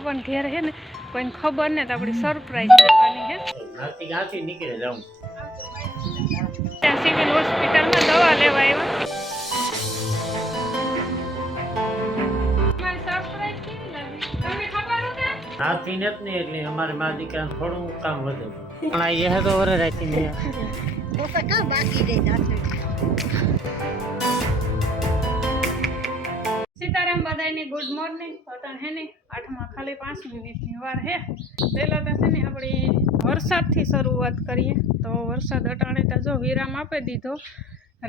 પપ્પા ને ઘેર હે ને કોઈને ખબર ને તો આપણી સરપ્રાઈઝ દેવાની હે ગાંથી નીકળે જાઉં ત્યાં સિવિલ હોસ્પિટલમાં દવા લેવા આવ્યા હાથી નથી ને એટલે અમારે મા દીકરાને થોડું કામ વધે પણ આ એ તો વરે રાખીને સીતારામ બધાને ગુડ મોર્નિંગ પતન હે ને 8માં ખાલી 5 મિનિટની વાર હે પહેલા તો છે ને આપણે વરસાદથી શરૂઆત કરીએ તો વરસાદ અટાણે તો જો વિરામ આપી દીધો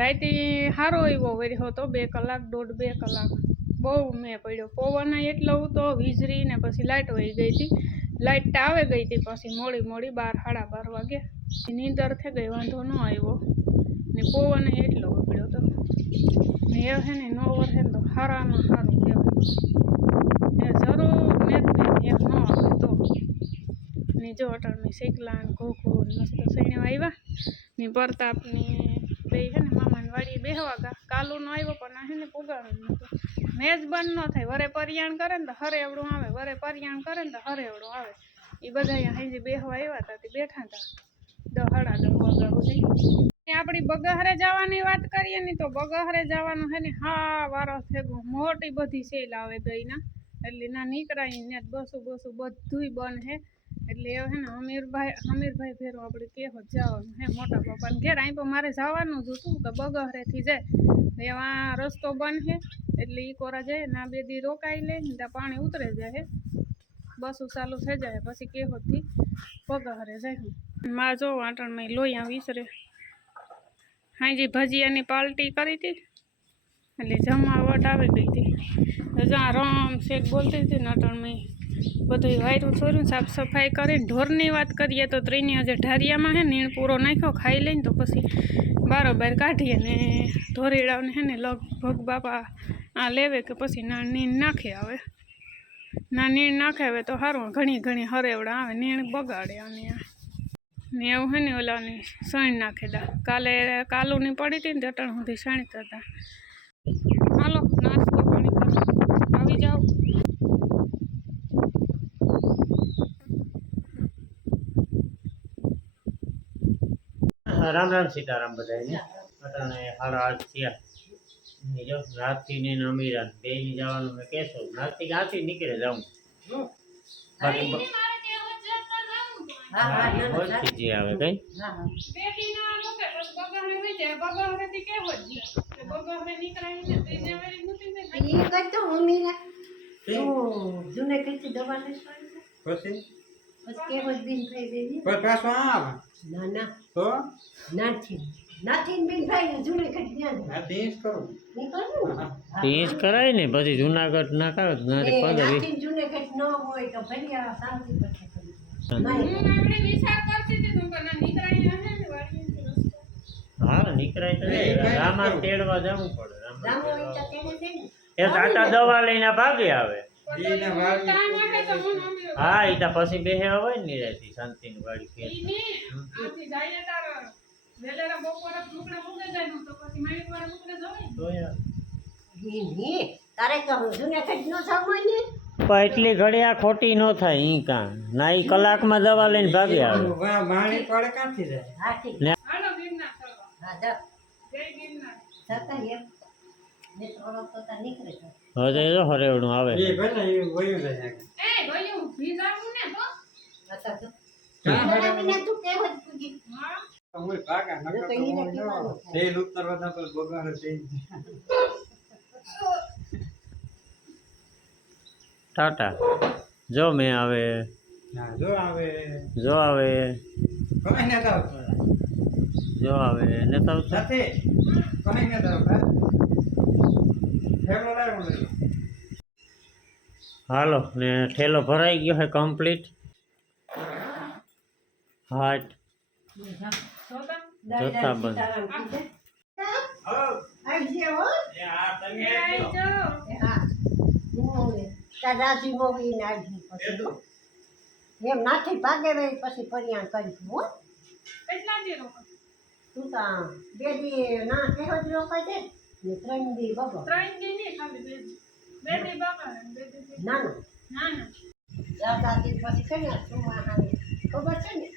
રાતે સારો એવો વર્યો હતો 2 કલાક 1.5-2 કલાક બહુ મેં પડ્યો પવન એટલો હતો વીજળી ને પછી લાઇટ વહી ગઈ હતી લાઇટ આવે ગઈ હતી પછી મોડી 12-12:30 વાગે નીંદર થઈ ગઈ વાંધો ન આવ્યો ને પવન એટલો પડ્યો હતો ને એ છે ને નો વરસે તો સારામાં સારું કહેવાય એ જરૂર ને એક ન આવે તો ને જો અટાણની શેકલા ને ઘોઘો મસ્ત સૈણ્યા આવ્યા ને પ્રતાપની બે છે ને મામાની વાડી બેહવા ગા કાલું નો આવ્યો પણ આ છે ને પુગાડું નહોતું મેજ બંધ ન થાય વરે પરિયાણ કરે ને તો હરે એવડું આવે વરે પરિયાણ કરે ને તો હરે એવડું આવે એ બધા અહીંયા હાજી બેહવા આવ્યા હતા તે બેઠા હતા 10-10 વાગ્યા સુધી આપણી બગહરે જવાની વાત કરીએ ને તો બગહરે જવાનું છે ને હા વારો થેગો મોટી બધી સેલ આવે ગઈ ના એટલે ના નીકળાય ને બસું બધુંય બંધ હે એટલે એ છે ને હમીરભાઈ ફેરો આપણે કેવો જવાનું હે મોટા પપ્પાને ઘેર અહીં તો મારે જવાનું જ હતું કે બગહરેથી જાય એવા રસ્તો બંધ છે એટલે ઈ કોરા જાય ના 2 દી રોકાઈ લે ને ત્યાં પાણી ઉતરે જાય બસો ચાલુ થઈ જાય પછી કેહોથી બગહરે જાય માં જો વાટણમાં લોહીયા વિસરે હાજી ભજીયાની પાર્ટી કરી હતી એટલે જમાવટ આવી ગઈ હતી તો જ્યાં રમ શેક બોલતી હતી નટણમાં બધું વાયરું છોર્યું સાફ સફાઈ કરીને ઢોરની વાત કરીએ તો ત્રીની આજે ઢારિયામાં હે નીણ પૂરો નાખ્યો ખાઈ લઈને તો પછી બારોબાર કાઢીએ ને ધોરીડાઓને હે ને લગભગ બાપા આ લેવે કે પછી ના નીણ નાખે આવે ના નીણ નાખે આવે તો સારું ઘણી હરેવડા આવે નીણ બગાડે અને ને એવું હે ને ઓલાની સણ નાખે દા કાલુની પડી હતી ને અટણ સુધી સણતા હતા હાલો નાસ્તો પાણી કરો આવી જાઓ રામ રામ સીતારામ બધાને અટાણે 8:30 થયા જો રાતથી ને અમીરા બે ની જવાનું મેં કહેશો રાતથી ગાંથી નીકળે જાઉં બાકી જે આવે કઈ કરાય ને પછી જુનાગઢ ના કરે 15-20 હા નીકળાય તો રામા તેડવા જવું પડે એ તાતા દવા લઈને ભાગે આવે હા એ તો પછી બેહે હોય ને રહેતી શાંતિની વાડી ફેર એટલી ઘડિયા ખોટી ન થાય ઈ કાં ના ઈ કલાકમાં દવા લઈને ભાગે આવે હવે જો હરેવડું આવે ટાટા જો મેં આવે જો આવે નેતા હાલો ને ઠેલો ભરાઈ ગયો છે કમ્પ્લીટ હાટ જોતા બંધ એમ નાથી ભાગે રહી પછી પરિયાણ કરીશું હો તું તો 2 દી ના કેવો જ રોકાય છે ને 3 દી બગો 3 દી નહીં ખાલી 2 દી બાપા ના ના જાતાથી પછી છે ને સુમાહાની ખબર છે ને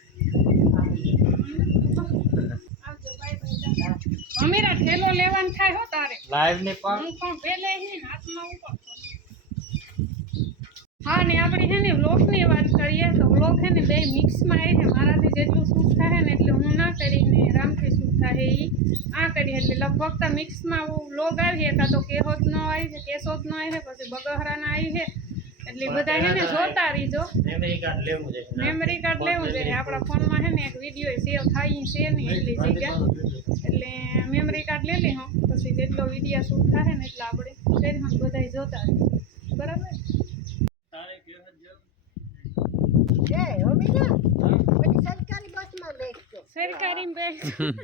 આવજો બાય બાય. અમીરા ઠેલો લેવાનું થાય હો તારે. લાઈવ ને પણ હું પણ પેલે હે ને હાથમાં ઉપર. હા ને આપણે છે ને વ્લોગની વાત કરીએ તો વ્લોગ છે ને બે મિક્સમાં આવે છે. મારાથી જેટલું શૂટ થાય ને એટલે હું ના કરીને રામથી શૂટ થાય એ આ કરીએ એટલે લગભગ તો મિક્સમાં વ્લોગ આવીએ કાં તો કેહોત ન આવી છે કેશોદ ન આવી છે પછી બગહરાના આવી છે એટલે બધા છે ને જોતા રહીજો. મેમરી કાર્ડ લેવું છે. મેમરી કાર્ડ લેવું છે આપણા ફોનમાં છે ને એક વિડીયો સેવ થાય છે નહીં એટલી જગ્યા એટલે મેમરી કાર્ડ લઈ લઈ હું પછી જેટલો વિડીયો શૂટ થાય ને એટલે આપણે ફેર હું બધા જોતા રહીએ બરાબર. એ અમીના પછી સરકારી બસમાં બેસજો સરકારી બેંક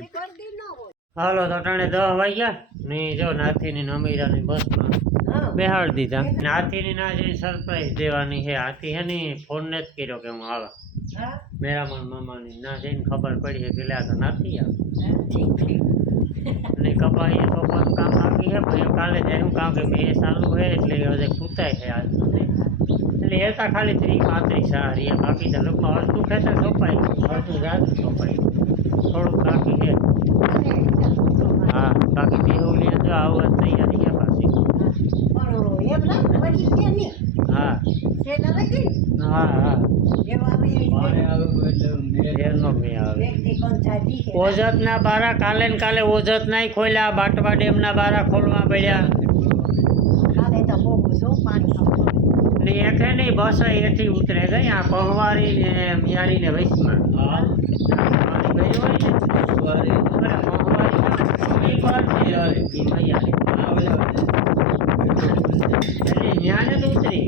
એ ગરદી ન હોય હાલો તો ટાણે 10 વાગ્યા ને જો નાથીની ને અમીરાની બસમાં હા બેહાડ દીધા. હાથીની ના જઈને સરપ્રાઈઝ દેવાની છે. હાથી હે ને ફોન નથી કર્યો કે હું આવા. હા મેરામણ મામાની ના જઈને ખબર પડી છે કે લે આ તો નાથી આવે. ઠીક ઠીક અને કપાઈએ તો પણ કામ બાકી છે પણ એ કાલે જેનું કામ કે મેં ચાલુ છે એટલે હજે ખૂતાય છે આજ એટલે એ તો ખાલી 30-35 સારી બાકી તો લોકોમાં અડધું ખેતર સોંપાઈ અડધું રાત સોંપાઈ થોડુંક બાકી છે. હા બાકી દેહુલિયા જો આવું તૈયારી છે પાછી. પણ એમ ના પડી કે નહીં હા છે નવે ગઈ હા હા એવા એનો મેં આવે વ્યક્તિ પંચાયતી છે ઓજતના બારા કાલે ને કાલે ઓજત નાય ખોલ્યા. બાટવા ડેમના બારા ખોલવા પડ્યા કાલે તો બહુ જો પાણી આવતું ને એક હે નહીં બસ એથી ઉતરે ગઈ આ પહવારી ને મિયારી ને વૈશમાં પાણી ગયું હોય ને ન્યાને તો ઉતરી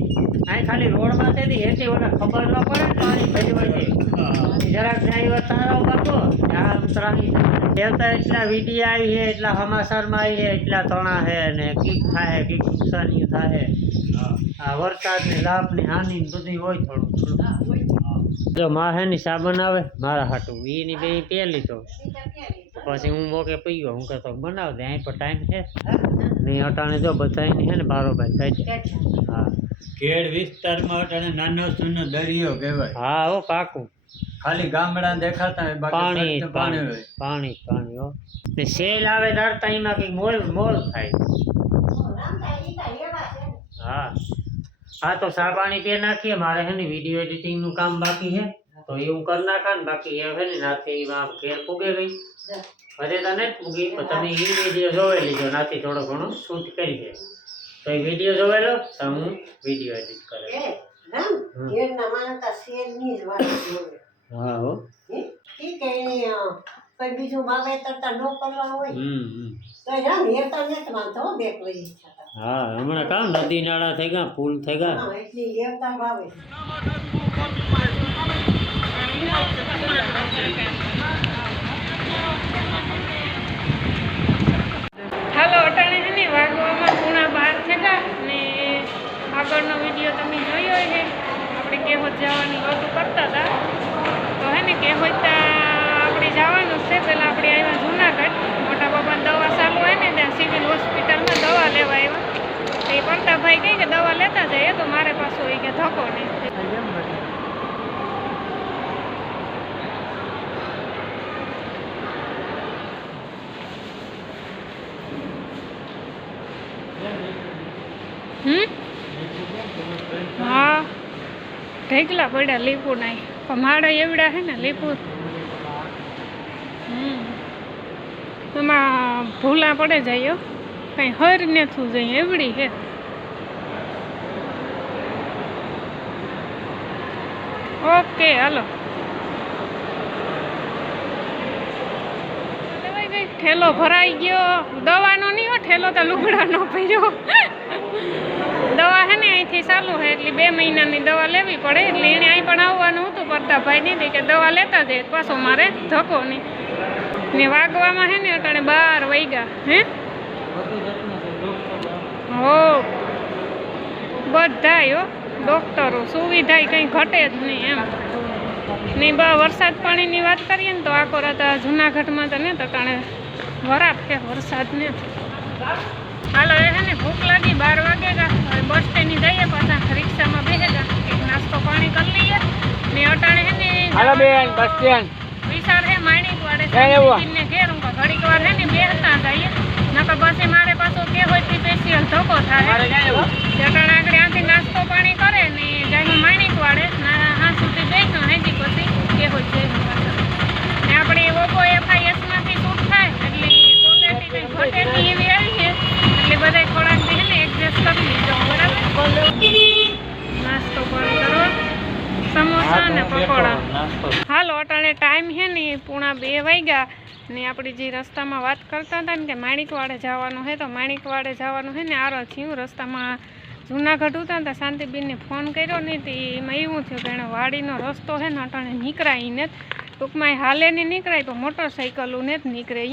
આ ખાલી રોડ માંથી એથી ઓલા ખબર ન પડે ને પાણી ભર્યું હોય છે જરાક જાય તારો બાપો ત્યાં ઉતરાની દેવતા એટલા વિડીયો આવી છે એટલા સમાચારમાં આવી છે એટલા તણા છે ને કીક થાય કીક નુકસાની થાય. આ વરસાદ ને લાભ ને હાનિ ને બધું હોય થોડું થોડું. જો માહેની સાબન આવે મારા હાટું એની બે પહેલી તો પછી હું મોકે પીયો હું કહેતો બનાવ દે અહીં પર ટાઈમ છે નહીં અટાણે જો બધાની છે ને બારોબાર થાય છે. હા ખેડ વિસ્તારમાં અટાણે નાનો સૂનો દરિયો કહેવાય. હા હો પાકું ખાલી ગામડા દેખાતા હોય બાકી પાણી ફક્ત પાણી હોય. પાણી પાણી હો ને સેલ આવે ધરતા એમાં કંઈક મોલ મોલ થાય. હા હા તો સા પાણી પી નાખીએ. મારે છે ને વિડીયો એડિટિંગનું કામ બાકી છે તો એવું કરી નાખા ને બાકી એ છે ને નાથી ઘેર પૂગે ગઈ હજે તો નથી પૂગી પણ તમે એ વિડીયો જોઈ લીધો નાથી થોડો ઘણો શૂટ કરી છે તો એ વિડીયો જોવેલો તો હું વિડીયો એડિટ કરે. ઘેરના માનતા શેરની જ વાત જોવે હા હો ઠીક એને કઈ બીજું વાવેતર ન કરવા હોય હમ તો રામ હેરતા ને વાંધો બેક લઈ જતા હા હમણાં કામ નદી નાળા થઈ ગયા પુલ થઈ ગયા. હા એટલી હેરતા વાવે હાલો અટાણે છે ને વાગવામાં 12:30 થયા ને આગળનો વિડીયો તમે જોયો છે આપણે કેહોદ જવાની વાતો કરતા હતા તો હે ને કેહોદ આપણે જવાનું છે. પહેલાં આપણે આવ્યા જુનાગઢ મોટા બાબાની દવા ચાલુ હોય ને ત્યાં સિવિલ હોસ્પિટલમાં દવા લેવા આવ્યા એ પ્રતાપભાઈ કહે કે દવા લેતા જાય તો મારે પાછું એ કે ધક્કો નહીં. હા ઢેકલા પડ્યા લીપુ નહીં પણ માળા એવડા હે ને લીપુ એમાં ભૂલા પડે જાય કઈ હર નથી જાય એવડી હે. ઓકે હાલો ઠેલો ભરાઈ ગયો દવાનો નહીં હો ઠેલો તો લુગડાનો પહેર્યો દવા હે ને અહીંથી ચાલુ છે એટલે 2 મહિનાની દવા લેવી પડે એટલે એને અહીં પણ આવવાનું હતું પ્રતાપભાઈ નહીં કે દવા લેતા જાય પાછો મારે ધક્કો નહીં ને વાગવામાં હે ને અટાણે 12 વાગ્યા હે હો બધાય હો ડૉક્ટરો સુવિધા કંઈ ઘટે જ નહીં એમ નહીં. વરસાદ પાણીની વાત કરીએ ને તો આખો રાત જુનાગઢમાં તો ને તો અટાણે વરાપ છે વરસાદ ને. હાલો એ છે ને ભૂખ લાગી 12 વાગે ગયા હવે બસ સ્ટેન્ડની જઈએ પાછા રિક્ષામાં બેસી ગયા કંઈક નાસ્તો પાણી હાલો બેન બસ સ્ટેન્ડ વિચાર હે માણિક વાડે ક્યાં એવું? ને ઘેર હું ઘડીક વાર હે ને બેસતા જઈએ નકર પછી મારે પાછો કે હોય થી સ્પેશિયલ ધક્કો થાય જટાણા આગળ આથી નાસ્તો પાણી કરે ને જાય માણિક વાડે હા સુધી બેસો હેજી પછી કે હોય છે ને આપણે ઓપો FIS માંથી શૂટ થાય એટલે ક્વોલિટી કઈ ઘટે નહીં એવી આવી છે એટલે બધા થોડાક દી હે ને એડજસ્ટ કરી લીધો બરાબર નાસ્તો પાણી કરો સમોસા ને પકોડા હાલો અટાણે ટાઈમ છે ને 1:30 વાગ્યા ને આપણે જે રસ્તામાં વાત કરતા હતા ને કે માણિકવાડે જવાનું છે તો માણિકવાડે જવાનું છે ને આરો થયું રસ્તામાં જુનાગઢ ઉતરતા શાંતિબેનને ફોન કર્યો ને તો એમાં એવું થયું કે એનો વાડીનો રસ્તો છે ને અટાણે નીકળાય ને ટૂંકમાં હાલે નહીં નીકળાય તો મોટરસાઇકલું ને જ નીકળે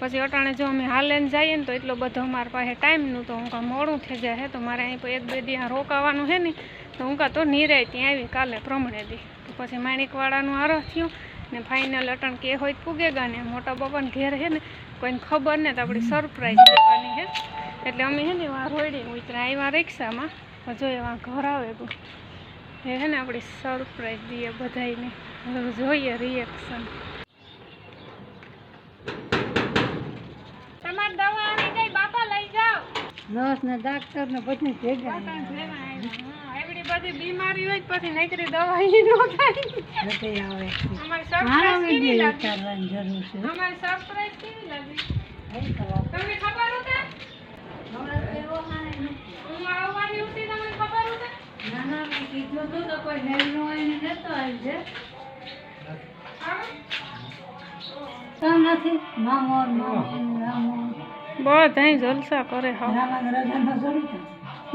પછી અટાણે જો અમે હાલેને જઈએ ને તો એટલો બધો અમારા પાસે ટાઈમનું તો હું કાં મોડું થઈ જાય તો મારે અહીં 1-2 દી રોકાવાનું છે ને તો હું કાં તો નિરાય ત્યાં આવી કાલે પ્રમાણે દી તો પછી માણિકવાડાનું આરો થયું ને ફાઇનલ અટણ કે હોય પૂગેગા ને મોટા બાપાને ઘેર છે ને કોઈને ખબર ને તો આપણી સરપ્રાઈઝ દેવાની છે એટલે અમે છે ને વા રોડી ઉતરા આવ્યા રિક્ષામાં જો એવા ઘર આવે એ છે ને આપણી સરપ્રાઈઝ દઈએ બધાને જોઈએ રિએક્શન તમારી દવા આવી ગઈ બાપા લઈ જાઓ નર્સ ને ડાક્ટર ને પછી ભેગા એવડી બધી બીમારી હોય પછી નકરી દવા ઈ નો થાય નથી આવે અમારી સરપ્રાઈઝ કેવી લાગી કરવાની જરૂર છે અમારી સરપ્રાઈઝ કેવી લાગી અહીં કરવા તમને ખબર હતી હમણાં એવો હાને હું આવવાની હતી તમને ખબર હતી નાના મેં કીધું હતું તો કોઈ હેલ્લો હોય ને નતો આવી છે કામ નથી મામો મામી રામો બધા જલસા કરે હા રામા રજાનો જોડી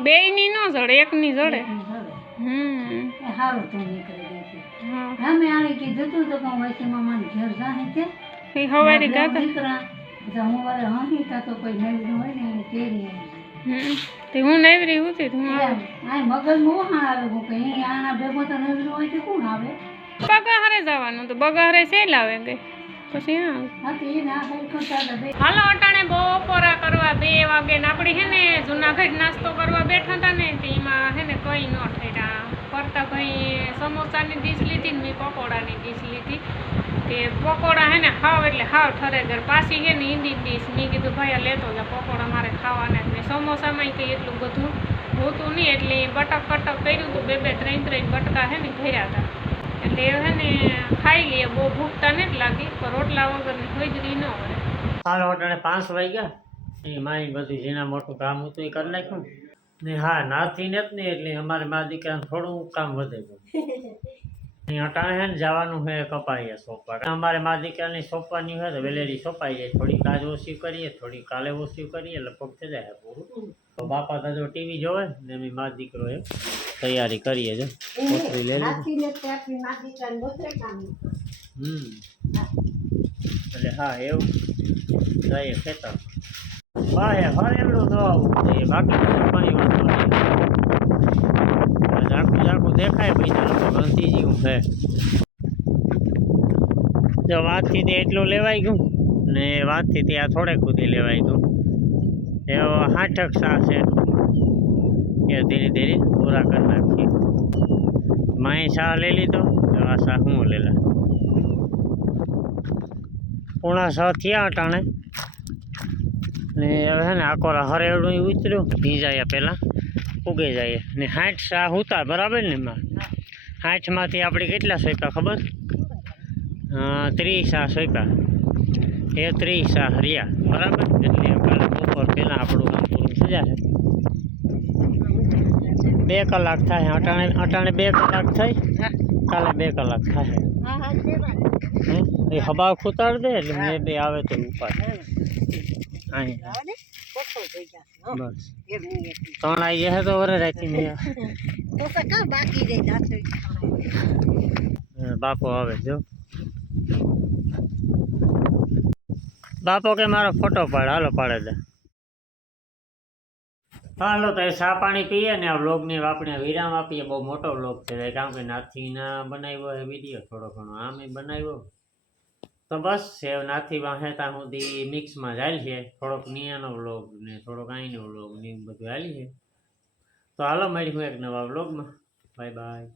બેયની નો જડે એકની જડે તો સારું તો નીકળી ગઈ હા હા મેં આને કીધું હતું તો કહું વૈસી મામાને ઘેર જાહે છે એ હવારી ગાતા દીકરા હું વારે હમી તો કોઈ નવી હોય ને એને કેરી તે હું નવરી હતી હું આ મગજમાં વહાણ આવે હું કે અહીં આના ભેગો તો નવી હોય તો કોણ આવે બગાહરે જવાનું તો બગાહરે સેલ આવે ગઈ પછી હા હા તો એ ના સરખું ચાલે બે હાલો અટાણે બપોરા કરવા 2 વાગે ને આપણી હે ને જુનાગઢ નાસ્તો કરવા બેઠા હતા ને તેમાં હે ને કઈ ન ઠેડા કરતા ભાઈ સમોસાની ડીશ લીધી ને મેં પકોડાની ડીશ લીધી તે પકોડા હે ને હાવ એટલે હાવ ઠરેગર પાછી હે ને ઈંડી ડીશ મેં કીધું ભાઈ આ લેતો જા પકોડા મારે ખાવાના જ ને સમોસામાં કંઈ એટલું બધું હોતું નહીં એટલે બટક કટક કર્યું હતું 2-3 બટકા હે ને ભર્યા હતા એટલે એ હે ને ખાઈ લઈએ બહુ ભૂખતા નથી લાગી પણ રોટલા વગરની હોજરી ન હોય હાલો અટાણે 5 વાગ્યા એ મારી બધું જેના મોટું કામ હતું એ કરી નાખ્યું ને હા નાથી નથી ને એટલે અમારે મારા દીકરાને થોડું કામ વધે ગયું અટાણે છે ને જવાનું છે કપાઈએ સોંપવા અમારે મારા દીકરાને સોંપવાની હોય તો વેલેરી સોંપાઈ જાય થોડીક આજ ઓછી કરીએ થોડી કાલે ઓછી કરીએ લગભગ થઈ જાય પૂરું તો બાપા તો જો ટીવી જોવે ને એમ મારો દીકરો એ તૈયારી કરીએ જો કોથળી લઈ લીધી નાખીને ત્યાંથી નાખી ચાલ બોતરે કામ એટલે હા એવું જઈએ ખેતર વાહે હરેલું ન આવું એ બાકી પાણી વાળું ઝાકું ઝાકું દેખાય પૈસા લોકો ગંધી જેવું છે જો વાતથી તે એટલું લેવાઈ ગયું ને વાતથી ત્યાં થોડેક સુધી લેવાઈ ગયું એવો 60 સા છે એ ધીરે ધીરે પૂરા કરી નાખીએ માએ શાહ લઈ લીધો એવા શાહ હું લેલા 6:45 થયા અટાણે ને હવે છે ને આકોરા હરેવડું ઉતર્યું ભીંજાયા પહેલાં ઉગે જાય ને 60 સા હતા બરાબર ને એમાં 60માંથી આપણે કેટલા સોંપ્યા ખબર 30 સા સોંપ્યા એ 30 સા રહ્યા બરાબર એટલે કાલે બપોર પહેલાં આપણું કામ પૂરું થઈ જશે 2 કલાક થાય અટાણે 2 કલાક થઈ કાલે 2 કલાક થાય એ હવા ખૂતાડ દે એટલે મેં બે આવે તો ઉપાડ અહીં બસ 3 આવી ગયા તો વરે રાખી મેં બાપો આવે જો બાપો કે મારો ફોટો પાડ હાલો પાડે દે હાલો તો એ ચા પાણી પીએ ને આ વ્લોગને આપણે વિરામ આપીએ બહુ મોટો વ્લોગ છે કારણ કે નાથી ના બનાવ્યો એ વિડીયો થોડો ઘણો આમ બનાવ્યો તો બસ સેવ નાથી વાહે ત્યાં સુધી મિક્સમાં જાય છે થોડોક નિયાનો વ્લોગ ને થોડોક અહીંનો વ્લોગ ને બધું હાલી છે તો હાલો મળ્યું એક નવા વ્લોગમાં બાય બાય